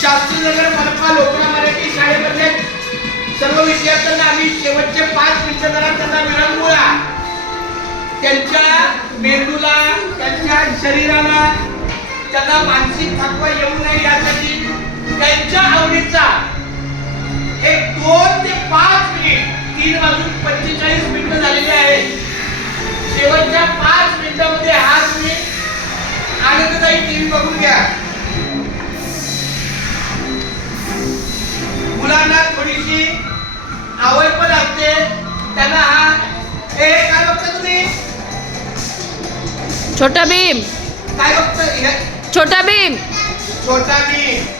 शास्त्रीनगर मनपा लोकरा मराठी शाळेमध्ये सर्व विद्यार्थ्यांना आम्ही शेवटचे 5 मिनिटं जरा त्यांना विरंगुळा त्यांच्या मेंदूला त्यांच्या शरीराला त्यांना मानसिक थकवा येऊ नये यासाठी त्यांच्या आवडीचा एक 2 ते 5 मिनिट 3 वाजून 45 मिनिटं झालेली आहेत. शेवटच्या 5 मिनिटांमध्ये हा तुम्ही आनंददायी टीव्ही बघून घ्या. मुलांना थोडीशी आवड पण असते त्यांना. हा हे काय बघता तुम्ही? छोटा भीम. काय बघता? छोटा भीम. छोटा भीम.